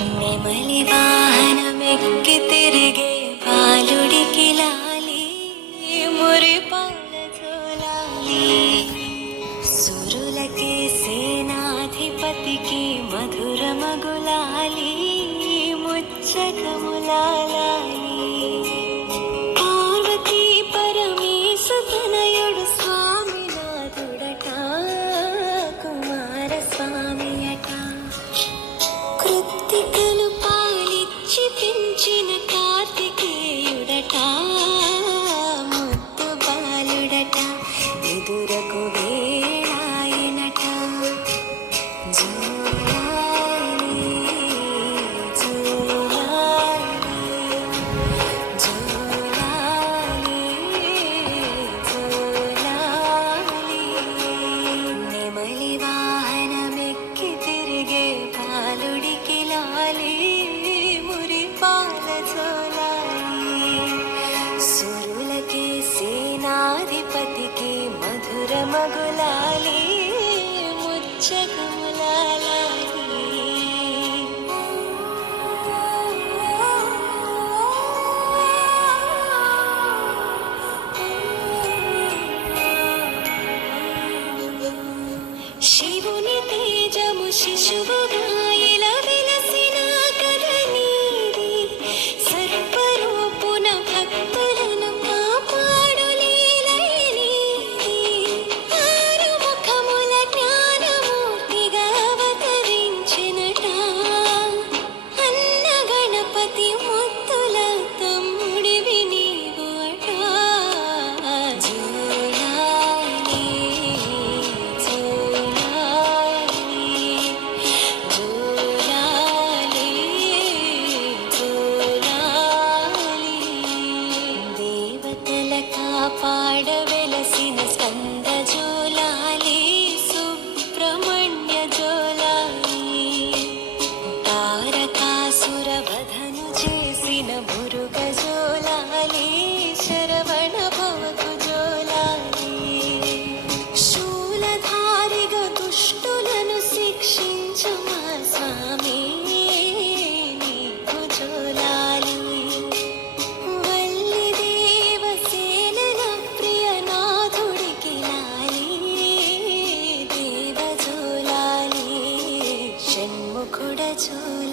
నెమలి వాహనమెక్కి తిరిగే బాలుడికి లాలి మురిపాల జోలాలి సురులకే సేనాధిపతికి మధుర మగులాలి ముచ్చకములాలి పార్వతీ పరమేశు తనయుడు స్వామినాథుడట కుమార స్వామియట కృత్తికలు పాలిచ్చి పెంచిన కార్తికేయుడట ముద్దు బాలుడట ఎదురకు వేళాయనట జోలాలి జోలాలి జోలాలి జోలాలి నెమలి వాహనమెక్కి తిరిగే బాలుడికి లాలి మురిపాల జోలాలి సురులకి సేనాధిపతికి మధుర మగులాలి ముచ్చకములాలి శివుని తేజము శిశువుగా ఇలా వెలసిన కథనీది సర్వరూపున భక్తులను కాపాడు లీలయనీది ఆరు ముఖముల జ్ఞానమూర్తిగా అవతరించినట అన్న గణపతి ముత్తుల తమ్ముడివి నీవు అట జోలాలి జోలాలి జోలాలి జోలాలి దేవతల కాపాడ వెలసిన స్కంద జోలాలి సుబ్రహ్మణ్య జోలాలి తారకాసుర వధను చేసిన మురుగ జోలాలి శరవణ భవకు జోలాలి శూలధారిగా దుష్టులను శిక్షించు మా స్వామి నీకు జోలాలి వల్లి దేవసేనల ప్రియనాథుడికి లాలి దేవ జోలాలి షణ్ముఖుడ జోలాలి